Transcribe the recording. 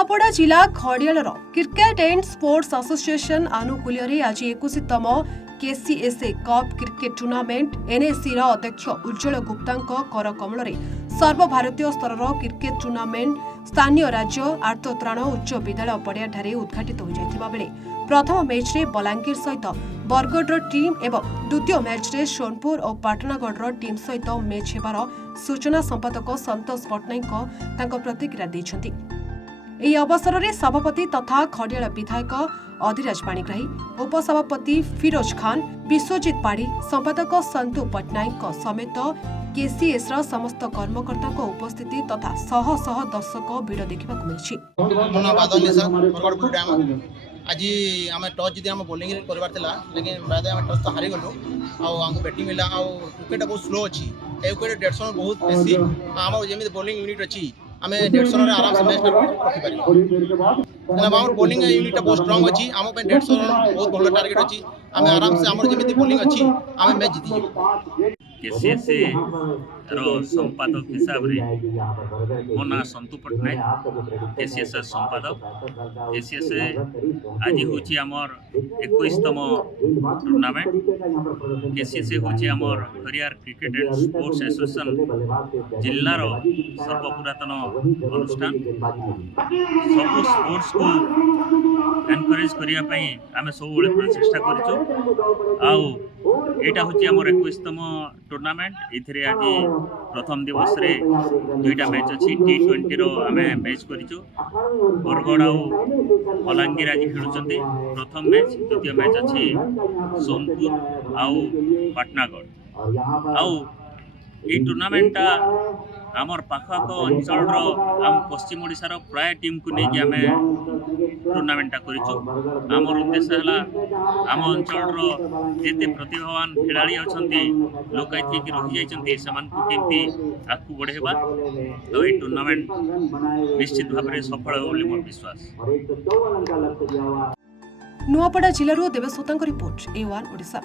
नुआपड़ा जिला खड़ियालर cricket and sports association आनुकूल्य आज 21तम केसीएसए cup cricket tournament NAC अध्यक्ष उज्जवल गुप्ता कर कमल सर्वभारतीय स्तर क्रिकेट टूर्नामेंट स्थानीय राज्य आर्तत्राण उच्च विद्यालय पड़िया उद्घाटित हो जाइतिबा बेले प्रथम मैच रे बलांगीर सहित बरगढ़ टीम एवं द्वितीय मैच रे सोनपुर और पाटनागढ़ टीम सहित मैच हेबार सूचना संपादक संतोष पट्टनायक प्रतिक्रिया दैछन्ति। ଏହି ଅବସରରେ ସଭାପତି ତଥା ଖଡିଆଳ ବିଧାୟକ ଅଧିରାଜ ପାଣିଗ୍ରାହୀ, ଉପସଭାପତି ଫିରୋଜ ଖାନ୍, ବିଶ୍ୱଜିତ ପାଢୀ, ସମ୍ପାଦକ ସନ୍ତୁ ପଟ୍ଟନାୟକଙ୍କ ସମେତ କେସିଏସ୍ର ସମସ୍ତ କର୍ମକର୍ତ୍ତାଙ୍କ ଉପସ୍ଥିତି ତଥା ଶହ ଶହ ଦର୍ଶକ ଭିଡ଼ ଦେଖିବାକୁ ମିଳିଛି। आज आम टच जी आम बोलिंग करवार लेकिन बाद आम टच तो हारी गलु आमको बैटिंग मिला विकेट बहुत स्लो अच्छी विकेट 150 बहुत बेसी आम जमी बोलिंग यूनिट अच्छी आम 150 आराम से मैच रखी बोलिंग यूनिट बहुत स्ट्रांग अच्छी आम 150 बहुत भल टार्गेट अच्छी आम आराम से आम जमी बोलिंग अच्छी आम मैच जीति केसीएसए रो संपादक हिसाब रे मो ना संतु पट्टनायक केसीएसए संपादक केसीएसए आज होची हमर 21तम टूर्नामेंट केसीएसए होची हमर Khariar cricket and sports association जिल्ला रो सर्वपुरातन अनुष्ठान सब स्पोर्ट्स को एनकरेज करिया पई आमे सब बेले प्रचेष्टा करिचो आउ एटा होची हमर 21तम टूर्नामेंट इथिरे आज प्रथम दिवस रे दुईटा मैच अच्छी T20 रो आमे मैच करिचो बरगढ़ आउ बलांगीर आज खेलुचंती प्रथम मैच द्वितीय मैच अच्छी सोनपुर आउ पाटनागढ़ आउ ये टूर्नामेंटा आमर पाखक अंचल आम पश्चिम ओडिशार प्राय टीम को लेकिन आम टूर्नामेंटा करिचु आमर उद्देश्य है आम अंचल जिते प्रतिभावान खिलाड़ी अच्छा लोकायत रही जाती से केमती आगू बढ़ेबा तो ये टूर्नामेंट निश्चित भाव में सफल हो मोर विश्वास। नुआपड़ा जिलूर देवस्वता रिपोर्ट A1 ओडिशा।